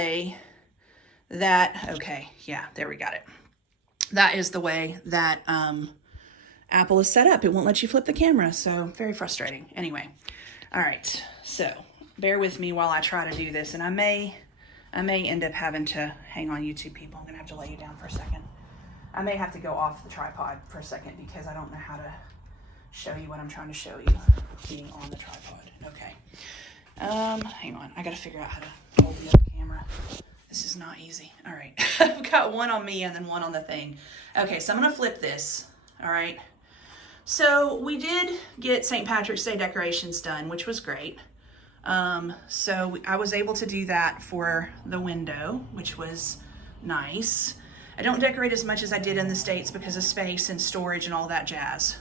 way that, okay, yeah, there we got it. That is the way that Apple is set up. It won't let you flip the camera, so very frustrating. Anyway, all right, so bear with me while I try to do this, and I may end up having to, hang on YouTube people, I'm gonna have to lay you down for a second. I may have to go off the tripod for a second because I don't know how to show you what I'm trying to show you being on the tripod. Okay. Hang on. I got to figure out how to hold the other camera. This is not easy. All right. I've got one on me and then one on the thing. Okay, so I'm going to flip this. All right. So we did get St. Patrick's Day decorations done, which was great. So I was able to do that for the window, which was nice. I don't decorate as much as I did in the States because of space and storage and all that jazz.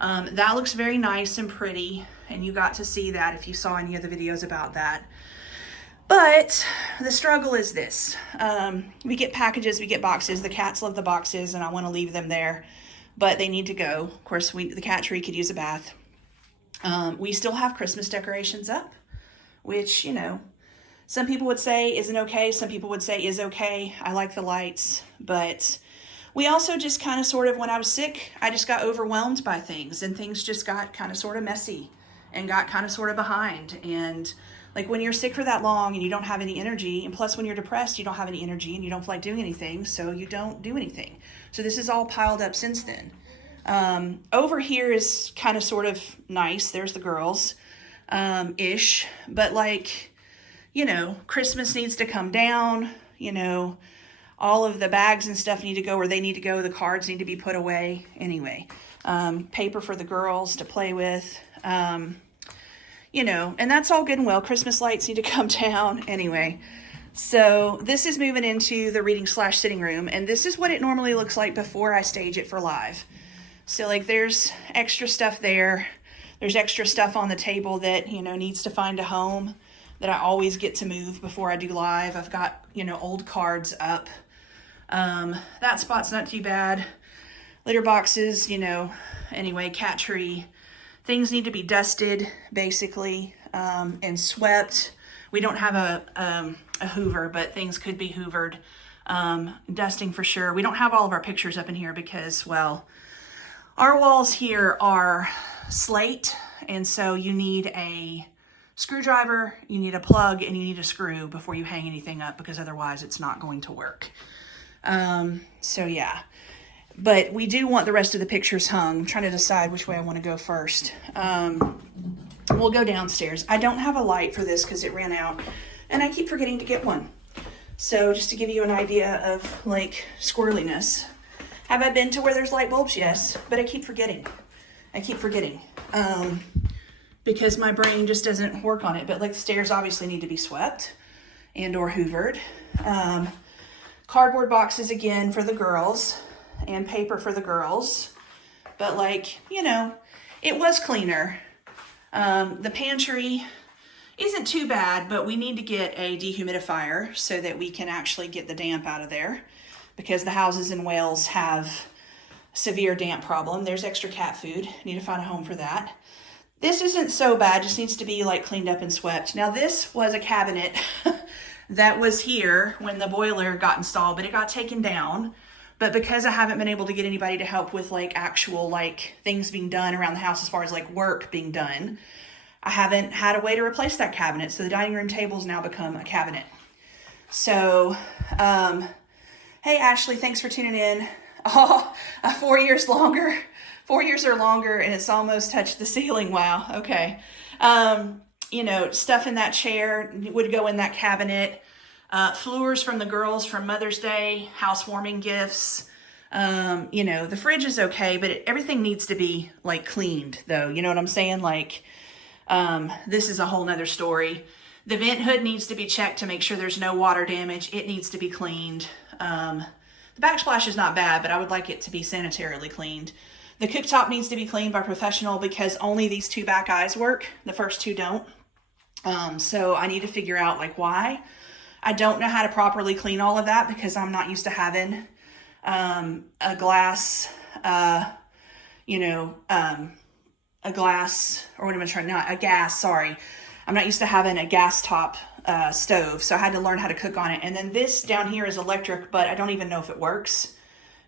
That looks very nice and pretty, and you got to see that if you saw any of the videos about that. But the struggle is this. We get packages, we get boxes. The cats love the boxes, and I want to leave them there, but they need to go. Of course, the cat tree could use a bath. We still have Christmas decorations up, which, you know, some people would say isn't okay. Some people would say is okay. I like the lights, but we also just kind of sort of, when I was sick, I just got overwhelmed by things, and things just got kind of sort of messy and got kind of sort of behind. And like when you're sick for that long and you don't have any energy, and plus when you're depressed, you don't have any energy and you don't feel like doing anything, so you don't do anything. So this is all piled up since then. Over here is kind of sort of nice. There's the girls, ish, but like, you know, Christmas needs to come down, you know, all of the bags and stuff need to go where they need to go. The cards need to be put away. Anyway, paper for the girls to play with, you know, and that's all good and well. Christmas lights need to come down. Anyway, so this is moving into the reading/sitting room, and this is what it normally looks like before I stage it for live. So like there's extra stuff there. There's extra stuff on the table that, you know, needs to find a home that I always get to move before I do live. I've got, you know, old cards up. That spot's not too bad. Litter boxes, you know, anyway, cat tree. Things need to be dusted, basically, and swept. We don't have a Hoover, but things could be hoovered. Dusting for sure. We don't have all of our pictures up in here because, well, our walls here are slate, and so you need a screwdriver, you need a plug, and you need a screw before you hang anything up, because otherwise it's not going to work. So yeah, but we do want the rest of the pictures hung. I'm trying to decide which way I want to go first. We'll go downstairs. I don't have a light for this because it ran out, and I keep forgetting to get one. So just to give you an idea of like squirreliness. Have I been to where there's light bulbs? Yes, but I keep forgetting. Because my brain just doesn't work on it. But like the stairs obviously need to be swept and or hoovered. Cardboard boxes again for the girls and paper for the girls. But like, you know, it was cleaner. The pantry isn't too bad, but we need to get a dehumidifier so that we can actually get the damp out of there, because the houses in Wales have severe damp problem. There's extra cat food. Need to find a home for that. This isn't so bad, just needs to be like cleaned up and swept. Now this was a cabinet that was here when the boiler got installed, but it got taken down. But because I haven't been able to get anybody to help with like actual like things being done around the house as far as like work being done, I haven't had a way to replace that cabinet. So the dining room table's now become a cabinet. So, hey Ashley, thanks for tuning in. Oh, 4 years longer. 4 years or longer, and it's almost touched the ceiling. Wow. Okay. You know, stuff in that chair would go in that cabinet. Floors from the girls from Mother's Day, housewarming gifts. You know, the fridge is okay, but everything needs to be like cleaned though. You know what I'm saying? Like, this is a whole nother story. The vent hood needs to be checked to make sure there's no water damage. It needs to be cleaned. The backsplash is not bad, but I would like it to be sanitarily cleaned. The cooktop needs to be cleaned by professional because only these two back eyes work. The first two don't. So I need to figure out like why. I don't know how to properly clean all of that because I'm not used to having a glass, a glass, or what am I trying, not a gas, sorry. I'm not used to having a gas top stove, so I had to learn how to cook on it. And then this down here is electric, but I don't even know if it works,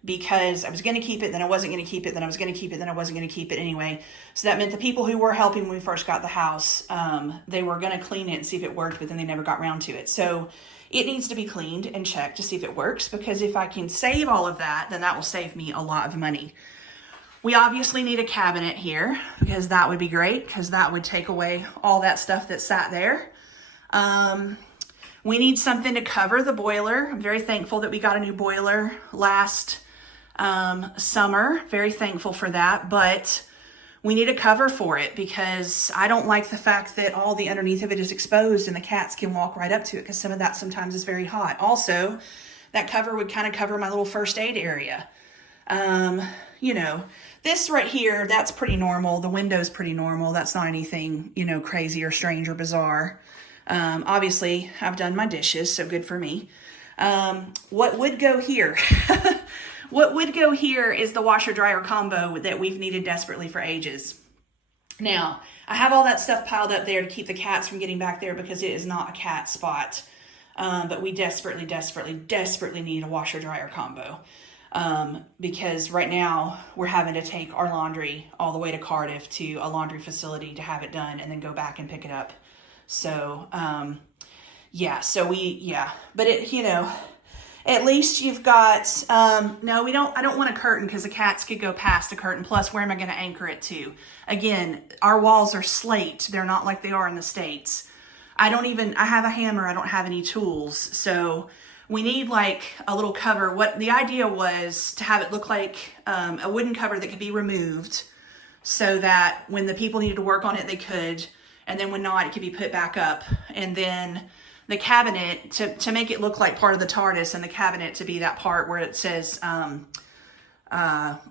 because I was going to keep it, then I wasn't going to keep it, then I was going to keep it, then I wasn't going to keep it anyway. So that meant the people who were helping when we first got the house, they were going to clean it and see if it worked, but then they never got around to it. So it needs to be cleaned and checked to see if it works, because if I can save all of that, then that will save me a lot of money. We obviously need a cabinet here, because that would be great, because that would take away all that stuff that sat there. We need something to cover the boiler. I'm very thankful that we got a new boiler last summer. Very thankful for that, but we need a cover for it, because I don't like the fact that all the underneath of it is exposed and the cats can walk right up to it, because some of that sometimes is very hot. Also, that cover would kind of cover my little first aid area. You know, this right here, that's pretty normal. The window's pretty normal. That's not anything, you know, crazy or strange or bizarre. Obviously, I've done my dishes, so good for me. What would go here? What would go here is the washer dryer combo that we've needed desperately for ages. Now, I have all that stuff piled up there to keep the cats from getting back there, because it is not a cat spot. But we desperately need a washer dryer combo. Because right now we're having to take our laundry all the way to Cardiff to a laundry facility to have it done, and then go back and pick it up. So, but it, you know, at least you've got, no, I don't want a curtain, because the cats could go past a curtain. Plus, where am I going to anchor it to? Again, our walls are slate. They're not like they are in the States. I have a hammer. I don't have any tools. So we need like a little cover. What the idea was to have it look like, a wooden cover that could be removed, so that when the people needed to work on it, they could. And then when not, it could be put back up. And then the cabinet, to make it look like part of the TARDIS, and the cabinet to be that part where it says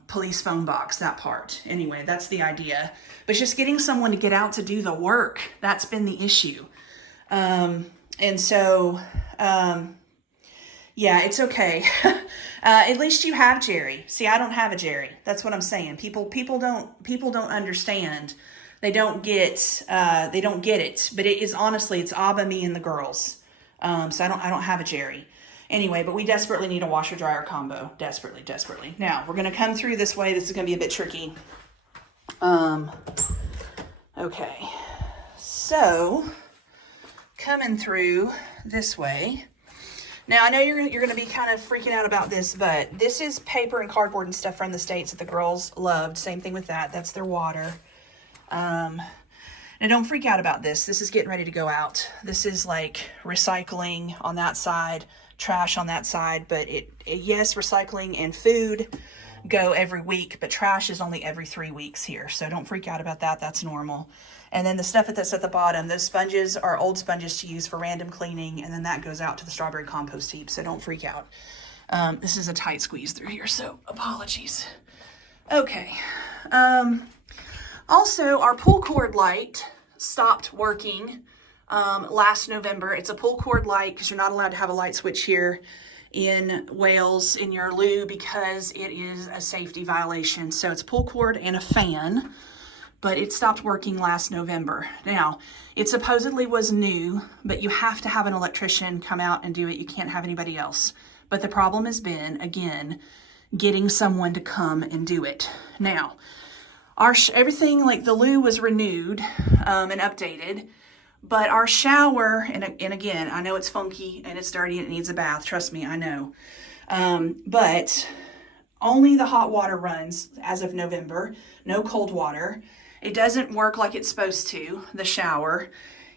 police phone box, that part. Anyway, that's the idea. But just getting someone to get out to do the work, that's been the issue. And so, yeah, it's okay. At least you have Jerry. See, I don't have a Jerry. That's what I'm saying. People don't understand. They don't get it. But it is, honestly, it's Abba, me, and the girls. So I don't have a Jerry. Anyway, but we desperately need a washer dryer combo. Desperately. Now, we're going to come through this way. This is going to be a bit tricky. Okay. So, coming through this way. Now, I know you're going to be kind of freaking out about this, but this is paper and cardboard and stuff from the States that the girls loved. Same thing with that. That's their water. Now, don't freak out about this. This is getting ready to go out. This is like recycling on that side, trash on that side. But yes, recycling and food go every week, but trash is only every 3 weeks here. So don't freak out about that. That's normal. And then the stuff that's at the bottom, those sponges are old sponges to use for random cleaning, and then that goes out to the strawberry compost heap, so don't freak out. This is a tight squeeze through here, so apologies. Okay. Also, our pull cord light stopped working last November. It's a pull cord light, because you're not allowed to have a light switch here in Wales in your loo, because it is a safety violation. So it's a pull cord and a fan. But it stopped working last November. Now, it supposedly was new, but you have to have an electrician come out and do it. You can't have anybody else. But the problem has been, again, getting someone to come and do it. Now, everything, like the loo was renewed and updated, but our shower, and again, I know it's funky and it's dirty and it needs a bath. Trust me, I know. But only the hot water runs as of November, no cold water. It doesn't work like it's supposed to, the shower.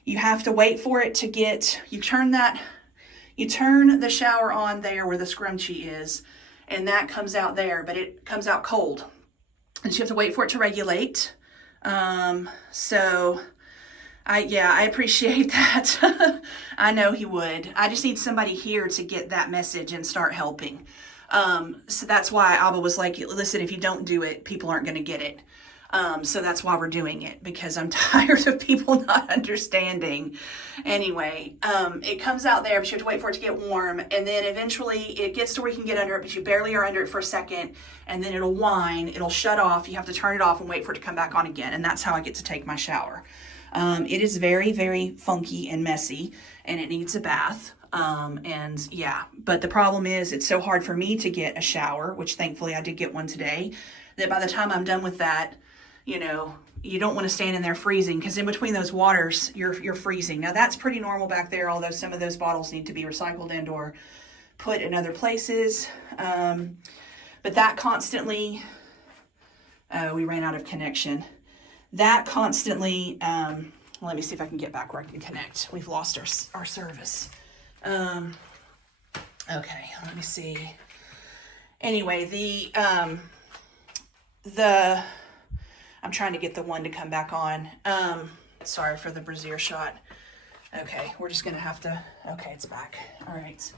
You have to wait for it to get, you turn the shower on there where the scrunchie is, and that comes out there, but it comes out cold. And so you have to wait for it to regulate. So I appreciate that. I know he would. I just need somebody here to get that message and start helping. So that's why Abba was like, listen, if you don't do it, people aren't going to get it. So that's why we're doing it, because I'm tired of people not understanding. Anyway, it comes out there, but you have to wait for it to get warm. And then eventually it gets to where you can get under it, but you barely are under it for a second. And then it'll whine, it'll shut off. You have to turn it off and wait for it to come back on again. And that's how I get to take my shower. It is very, very funky and messy, and it needs a bath. And yeah, but the problem is it's so hard for me to get a shower, which thankfully I did get one today, that by the time I'm done with that, you know, you don't want to stand in there freezing, because in between those waters, you're freezing. Now that's pretty normal back there, although some of those bottles need to be recycled and or put in other places. But that constantly, we ran out of connection. That constantly, let me see if I can get back where I can connect. We've lost our service. Okay, let me see. Anyway, I'm trying to get the one to come back on. Sorry for the brassiere shot. Okay, we're just gonna have to, okay, it's back. All right.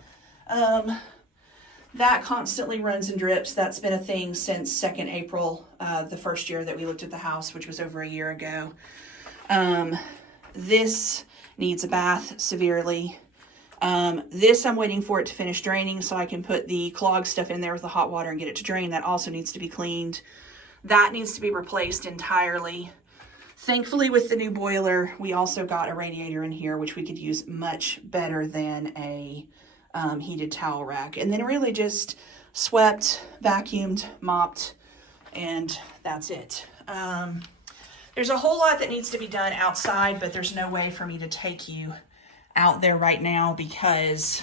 That constantly runs and drips. That's been a thing since 2nd April, the first year that we looked at the house, which was over a year ago. This needs a bath severely. This I'm waiting for it to finish draining so I can put the clogged stuff in there with the hot water and get it to drain. That also needs to be cleaned. That needs to be replaced entirely. Thankfully, with the new boiler, we also got a radiator in here, which we could use much better than a heated towel rack. And then really just swept, vacuumed, mopped, and that's it. There's a whole lot that needs to be done outside, but there's no way for me to take you out there right now because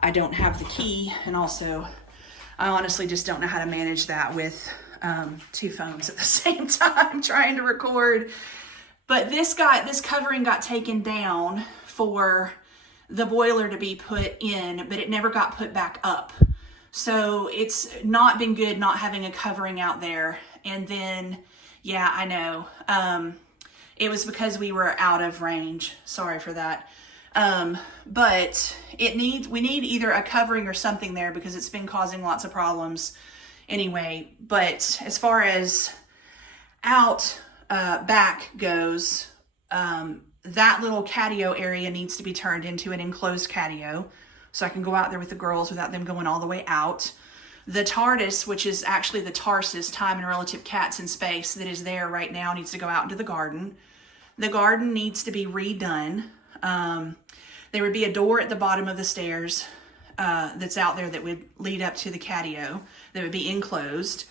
I don't have the key, and also I honestly just don't know how to manage that with 2 phones at the same time trying to record. But this covering got taken down for the boiler to be put in, but it never got put back up. So it's not been good not having a covering out there. And then, yeah, I know. It was because we were out of range. Sorry for that. But we need either a covering or something there because it's been causing lots of problems anyway. But as far as out back goes, that little catio area needs to be turned into an enclosed catio so I can go out there with the girls without them going all the way out. The TARDIS, which is actually the Tarsus, Time and Relative Cats in Space, that is there right now, needs to go out into the garden. The garden needs to be redone. There would be a door at the bottom of the stairs that's out there that would lead up to the catio that would be enclosed.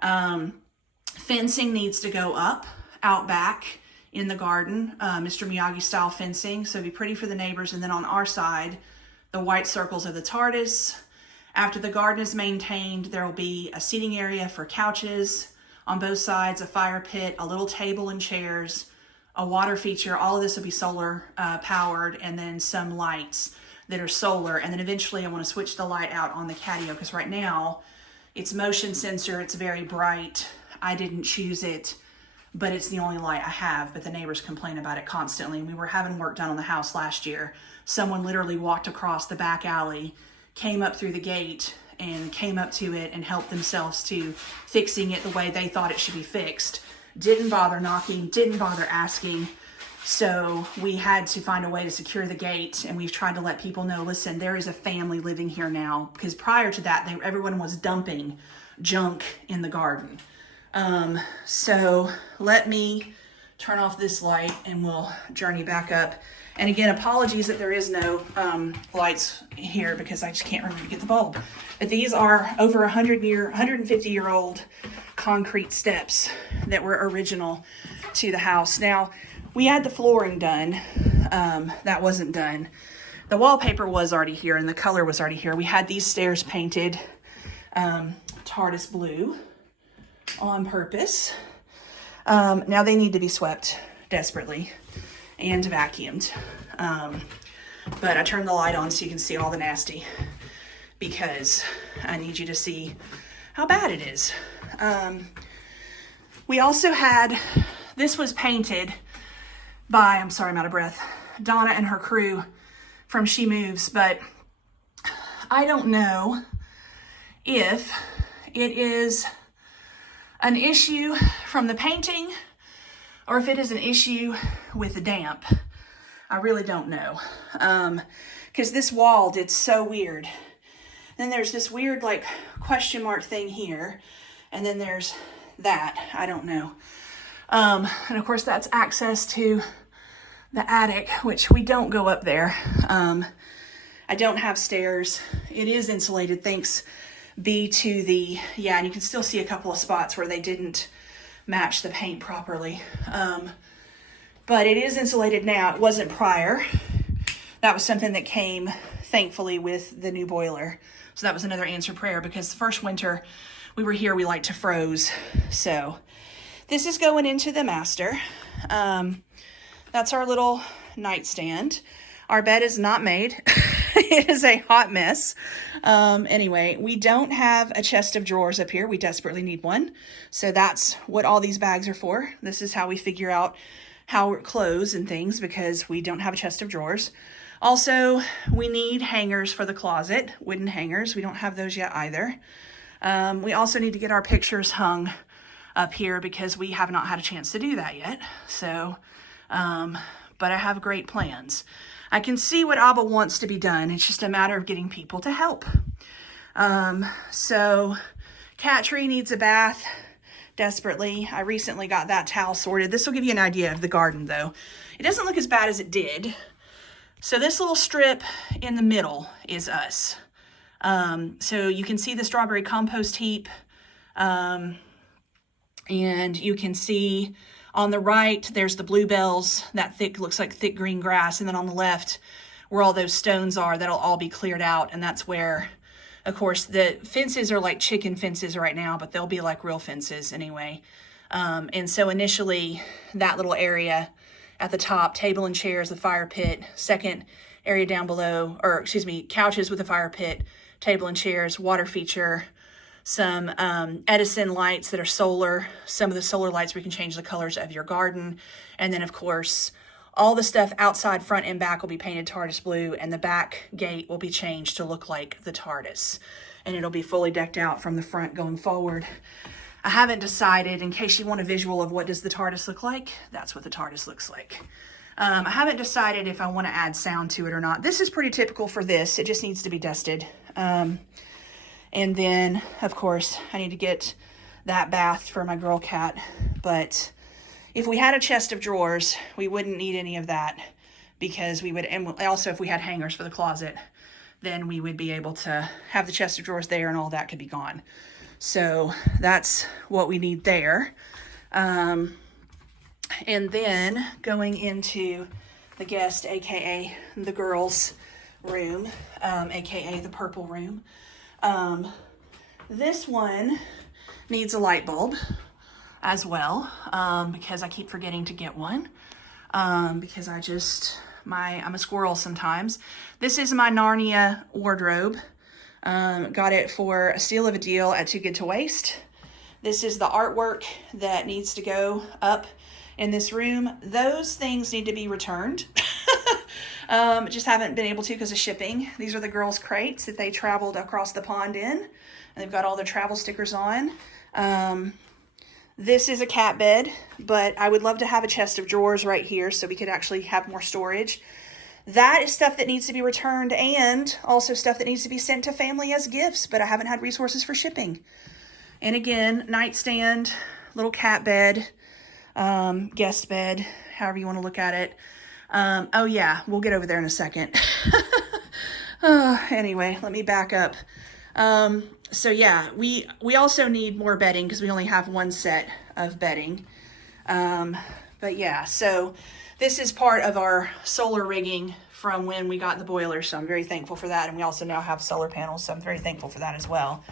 Fencing needs to go up out back in the garden, Mr. Miyagi style fencing, so it'd be pretty for the neighbors. And then on our side, the white circles of the TARDIS. After the garden is maintained, there will be a seating area for couches on both sides, a fire pit, a little table and chairs, a water feature. All of this will be solar powered, and then some lights that are solar. And then eventually I want to switch the light out on the catio because right now it's motion sensor. It's very bright. I didn't choose it, but it's the only light I have. But the neighbors complain about it constantly. We were having work done on the house last year. Someone literally walked across the back alley, came up through the gate, and came up to it and helped themselves to fixing it the way they thought it should be fixed. Didn't bother knocking, didn't bother asking. So we had to find a way to secure the gate, and we've tried to let people know, listen, there is a family living here now. Because prior to that, everyone was dumping junk in the garden. So let me turn off this light and we'll journey back up. And again, apologies that there is no lights here because I just can't remember to get the bulb. But these are over 150-year-old concrete steps that were original to the house. Now, we had the flooring done. That wasn't done. The wallpaper was already here and the color was already here. We had these stairs painted TARDIS blue on purpose. Now they need to be swept desperately and vacuumed. But I turned the light on so you can see all the nasty because I need you to see how bad it is. We also had, this was painted by, I'm sorry, I'm out of breath, Donna and her crew from She Moves, but I don't know if it is an issue from the painting or if it is an issue with the damp. I really don't know. Because this wall did so weird. Then there's this weird like question mark thing here. And then there's that. I don't know. And of course that's access to the attic, which we don't go up there. I don't have stairs. It is insulated, thanks be to the, yeah, and you can still see a couple of spots where they didn't match the paint properly. But it is insulated now. It wasn't prior. That was something that came, thankfully, with the new boiler. So that was another answered prayer, because the first winter we were here, we like to froze. So this is going into the master. That's our little nightstand. Our bed is not made. It is a hot mess. Anyway, we don't have a chest of drawers up here. We desperately need one. So that's what all these bags are for. This is how we figure out how we're clothes and things, because we don't have a chest of drawers. Also, we need hangers for the closet, wooden hangers. We don't have those yet either. We also need to get our pictures hung up here because we have not had a chance to do that yet. So, but I have great plans. I can see what Abba wants to be done. It's just a matter of getting people to help. So Cat Tree needs a bath desperately. I recently got that towel sorted. This will give you an idea of the garden though. It doesn't look as bad as it did. So this little strip in the middle is us. So you can see the strawberry compost heap. And you can see on the right, there's the bluebells, that thick, looks like thick green grass. And then on the left, where all those stones are, that'll all be cleared out. And that's where, of course, the fences are like chicken fences right now, but they'll be like real fences anyway. And so initially, that little area at the top, table and chairs, the fire pit, second area down below, or excuse me, couches with a fire pit, table and chairs, water feature, some Edison lights that are solar, some of the solar lights where you can change the colors of your garden. And then, of course, all the stuff outside, front and back, will be painted TARDIS blue, and the back gate will be changed to look like the TARDIS. And it'll be fully decked out from the front going forward. I haven't decided, in case you want a visual of what does the TARDIS look like, that's what the TARDIS looks like. I haven't decided if I want to add sound to it or not. This is pretty typical for this. It just needs to be dusted. And then, of course, I need to get that bath for my girl cat. But if we had a chest of drawers, we wouldn't need any of that, because we would, and also if we had hangers for the closet, then we would be able to have the chest of drawers there and all that could be gone. So that's what we need there. And then going into the guest, aka the girls' room, aka the purple room. This one needs a light bulb as well, because I keep forgetting to get one, because I'm a squirrel sometimes. This is my Narnia wardrobe. Got it for a steal of a deal at Too Good to Waste. This is the artwork that needs to go up in this room. Those things need to be returned. Just haven't been able to because of shipping. These are the girls' crates that they traveled across the pond in. And they've got all their travel stickers on. This is a cat bed, but I would love to have a chest of drawers right here so we could actually have more storage. That is stuff that needs to be returned, and also stuff that needs to be sent to family as gifts, but I haven't had resources for shipping. And again, nightstand, little cat bed, guest bed, however you want to look at it. Oh yeah, we'll get over there in a second. Anyway, let me back up. So yeah, we also need more bedding because we only have one set of bedding. But yeah, so this is part of our solar rigging from when we got the boiler, so I'm very thankful for that. And we also now have solar panels, so I'm very thankful for that as well.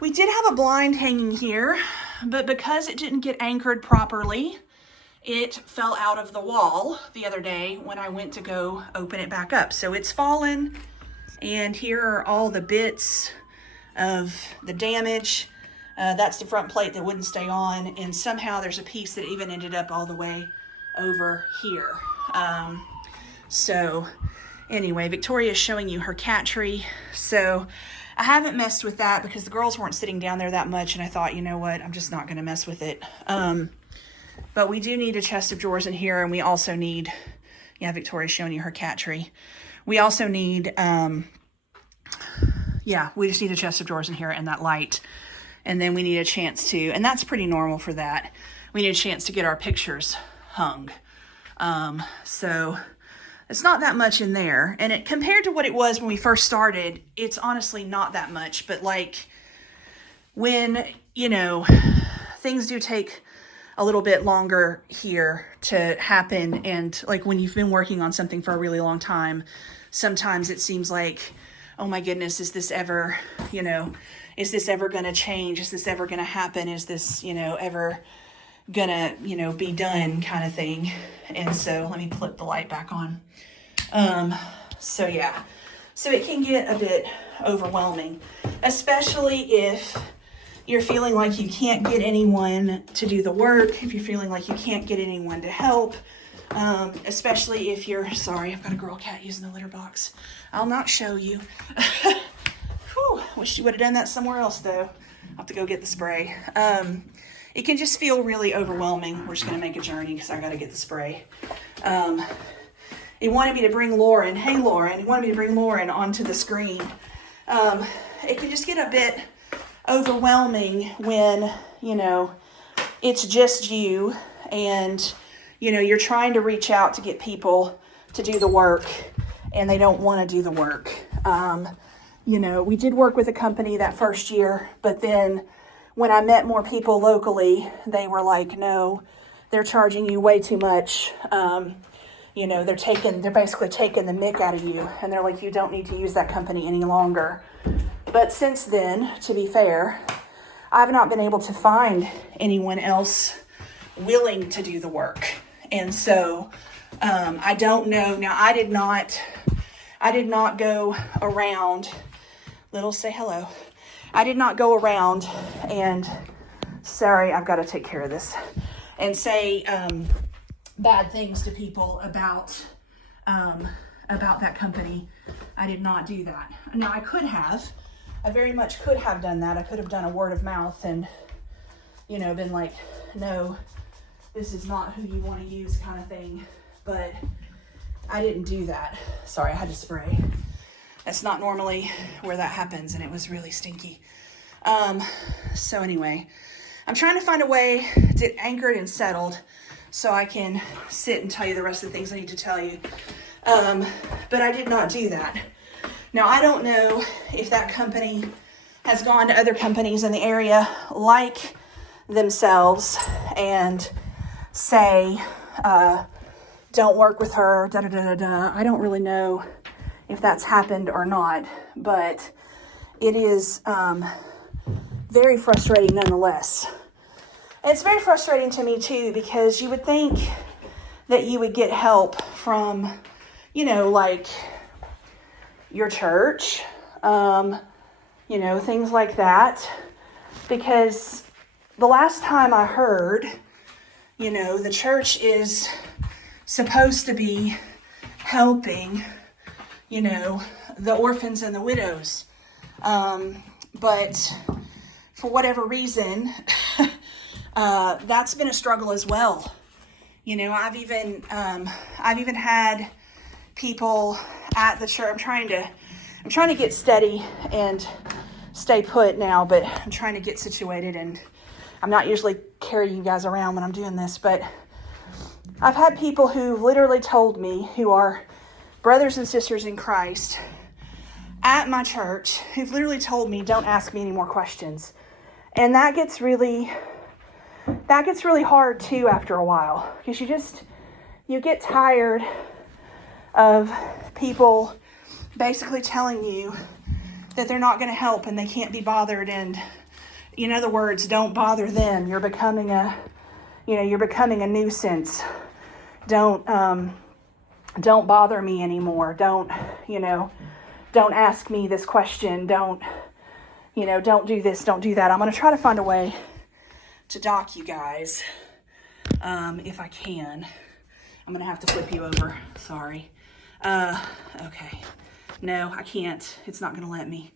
We did have a blind hanging here, but because it didn't get anchored properly, it fell out of the wall the other day when I went to go open it back up. So it's fallen, and here are all the bits of the damage. That's the front plate that wouldn't stay on, and somehow there's a piece that even ended up all the way over here. So anyway, Victoria's showing you her cat tree. So I haven't messed with that because the girls weren't sitting down there that much, and I thought, you know what, I'm just not going to mess with it. But we do need a chest of drawers in here, and we also need, yeah, Victoria's showing you her cat tree. We also need, yeah, we just need a chest of drawers in here and that light. And then we need a chance to, and that's pretty normal for that, we need a chance to get our pictures hung. So it's not that much in there. And it compared to what it was when we first started, it's honestly not that much. But like when, you know, things do take a little bit longer here to happen. And like when you've been working on something for a really long time, sometimes it seems like, oh my goodness, is this ever, you know, is this ever going to change? Is this ever going to happen? Is this, you know, ever gonna, you know, be done kind of thing? And so let me flip the light back on. So yeah, so it can get a bit overwhelming, especially if you're feeling like you can't get anyone to do the work, if you're feeling like you can't get anyone to help, especially if you're, sorry, I've got a girl cat using the litter box. I'll not show you. Whew, wish you would have done that somewhere else though. I'll have to go get the spray. It can just feel really overwhelming. We're just gonna make a journey because I gotta get the spray. He wanted me to bring Lauren. Hey, Lauren. He wanted me to bring Lauren onto the screen. It can just get a bit overwhelming when, you know, it's just you and, you know, you're trying to reach out to get people to do the work and they don't want to do the work. You know, we did work with a company that first year, but then when I met more people locally, they were like, no, they're charging you way too much. You know, they're basically taking the mick out of you. And they're like, you don't need to use that company any longer. But since then, to be fair, I've not been able to find anyone else willing to do the work. And so, I don't know. Now, I did not go around, Little, say hello. I did not go around and, sorry, I've got to take care of this, and say bad things to people about that company. I did not do that. Now, I could have. I very much could have done that. I could have done a word of mouth and, you know, been like, no, this is not who you want to use kind of thing. But I didn't do that. Sorry, I had to spray. That's not normally where that happens, and it was really stinky. So anyway, I'm trying to find a way to get anchored and settled so I can sit and tell you the rest of the things I need to tell you. But I did not do that. Now, I don't know if that company has gone to other companies in the area like themselves and say, don't work with her, da-da-da-da-da. I don't really know if that's happened or not, but it is very frustrating nonetheless. And it's very frustrating to me too, because you would think that you would get help from, you know, like your church, you know, things like that. Because the last time I heard, you know, the church is supposed to be helping, you know, the orphans and the widows. But for whatever reason, that's been a struggle as well. You know, I've even had people at the church. I'm trying to get steady and stay put now, but I'm trying to get situated, and I'm not usually carrying you guys around when I'm doing this, but I've had people who literally told me, who are brothers and sisters in Christ at my church, who've literally told me, don't ask me any more questions. And that gets really hard too after a while, because you get tired of people basically telling you that they're not going to help and they can't be bothered, and in other words, don't bother them. You're becoming a nuisance. Don't bother me anymore. Don't ask me this question. Don't do this, don't do that. I'm going to try to find a way to dock you guys, if I can. I'm going to have to flip you over. Sorry. Okay. No, I can't. It's not going to let me.